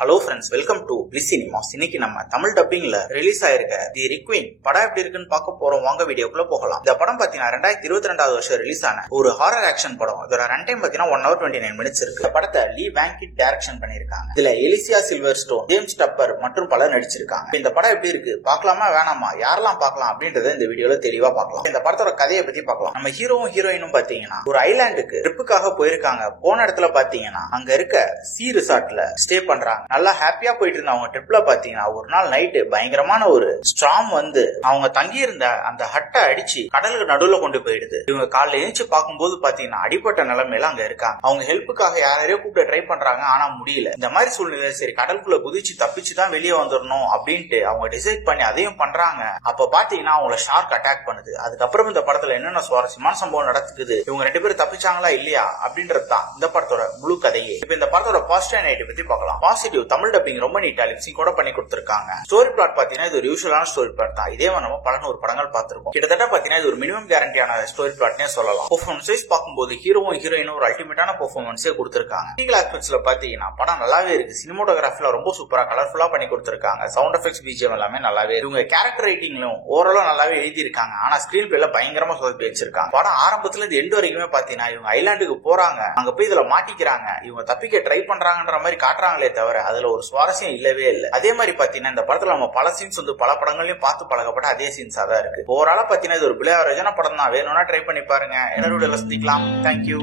Hello friends, welcome to bliss cinemas. இன்னைக்கு நம்ம Tamil டப்பிங்ல release ஆயிருக்க தி ரிக்வீன் படம் எப்படி இருக்குன்னு பார்க்க போறோம். வாங்க வீடியோக்குள்ள போகலாம். இந்த படம் பாத்தீங்கன்னா 2022 வருஷம் ரிலீஸ் ஆன ஒரு ஹாரர் ஆக்ஷன் படம். இதோட ரன் டைம் பாத்தீங்கன்னா 1 hour 29 minutes இருக்கு. இந்த படத்தை லீ வாங்கிட் டைரக்ஷன் பண்ணிருக்காங்க. இதுல எலிசியா சில்வர்ஸ்டோன், ஜேம்ஸ் டப்பர் மற்றும் பலர் நடிச்சிருக்காங்க. இந்த படம் எப்படி இருக்கு, பார்க்கலாமா வேணாமா, யாரெல்லாம் பார்க்கலாம் அப்படின்றத இந்த வீடியோல தெளிவா பார்க்கலாம். இந்த படத்தோட கதையை பத்தி பார்க்கலாம். நம்ம ஹீரோவும் ஹீரோயினும் பாத்தீங்கன்னா ஒரு ஐலாண்டுக்கு ட்ரிப்புக்காக போயிருக்காங்க. போன இடத்துல பாத்தீங்கன்னா அங்க இருக்க சி ரிசார்ட்ல ஸ்டே பண்றாங்க. நல்லா ஹாப்பியா போயிட்டு இருந்த அவங்க ட்ரிப்ல பாத்தீங்கன்னா ஒரு நாள் நைட்டு பயங்கரமான ஒரு ஸ்ட்ராம் வந்து அவங்க தங்கி இருந்த அந்த ஹட்டை அடிச்சு கடலுக்கு நடுவுல கொண்டு போயிடுது. இவங்க காலைல எழுந்து பார்க்கும்போது பாத்தீங்கன்னா அடிப்பட்ட நிலைமையில அங்க இருக்காங்க. அவங்க ஹெல்ப்புக்காக யாரையோ கூப்பிட்டு ட்ரை பண்றாங்க, ஆனா முடியல. இந்த மாதிரி சூழ்நிலை சரி கடலுக்குள்ள குதிச்சு தப்பிச்சு தான் வெளியே வந்துடணும் அப்படின்ட்டு அவங்க டிசைட் பண்ணி அதையும் பண்றாங்க. அப்ப பாத்தீங்கன்னா அவங்கள ஷார்க் அட்டாக் பண்ணுது. அதுக்கப்புறம் இந்த படத்துல என்னென்ன சுவாரஸ்யமான சம்பவம் நடக்குது, இவங்க 2 பேரும் தப்பிச்சாங்களா இல்லையா அப்படின்றது தான் இந்த படத்தோட முழு கதையே. இப்ப இந்த படத்தோட பாசிட்டிவ் நைட் பத்தி பார்க்கலாம். பாசிட்டிவ், தமிழ் டப்பிங் ரொம்ப நீட்டா லிப்சிங் கூட பண்ணி கொடுத்திருக்காங்க. ஸ்டோரி பிளாட் பாத்தீங்கன்னா இது ஒரு யூசுவலான ஸ்டோரி பிளாட் தான். இதே நம்ம பல 100 படங்கள் பார்த்திருக்கோம். கிட்டத்தட்ட பாத்தீங்கன்னா இது ஒரு மினிமம் கேரண்டியான ஸ்டோரி பிளாட்னே சொல்லலாம். பெர்ஃபார்மன்ஸ் வைஸ் பார்க்கும்போது ஹீரோவும் ஹீரோயினும் ஒரு அல்டிமேட்டான பெர்ஃபார்மன்ஸே கொடுத்திருக்காங்க. டெக்னிக்கல் ஆஸ்பெக்ட்ஸ்ல பாத்தீங்கன்னா படம் நல்லாவே இருக்கு. சினிமோட்டோகிராஃபில ரொம்ப சூப்பரா கலர்ஃபுல்லா பண்ணி கொடுத்திருக்காங்க. சவுண்ட் எஃபெக்ட்ஸ், பிஜிஎம் எல்லாமே நல்லாவே. இவங்க கேரக்டர் ரைட்டிங்லும் ஓரளவு நல்லாவே எழுதி இருக்காங்க. ஆனா ஸ்கிரீன் பிளேல பயங்கரமா சொதப்பி வச்சிருக்காங்க. படம் ஆரம்பத்துல இருந்து எண்ட் வரைக்குமே பாத்தீங்கன்னா இவங்க ஐலாண்டுக்கு போறாங்க, அங்க போய் இதுல மாட்டிக்கிறாங்க, இவங்க தப்பிக்க ட்ரை பண்றாங்கன்ற மாதிரி காட்டுறாங்களே தவிர அதுல ஒரு சுவாரஸ்யம் இல்லவே இல்லை. அதே மாதிரி பாத்தீங்கன்னா இந்த படத்துல நம்ம பல சீன்ஸ் வந்து பல படங்களையும் பார்த்து பழகப்பட்ட அதே சீன்ஸா தான் இருக்கு. ஓவராலா பாத்தீங்கன்னா இது ஒரு பிளேவரேஜான படம் தான். வேணும்னா ட்ரை பண்ணி பாருங்க. எல்லாரோட சந்திக்கலாம். தேங்க்யூ.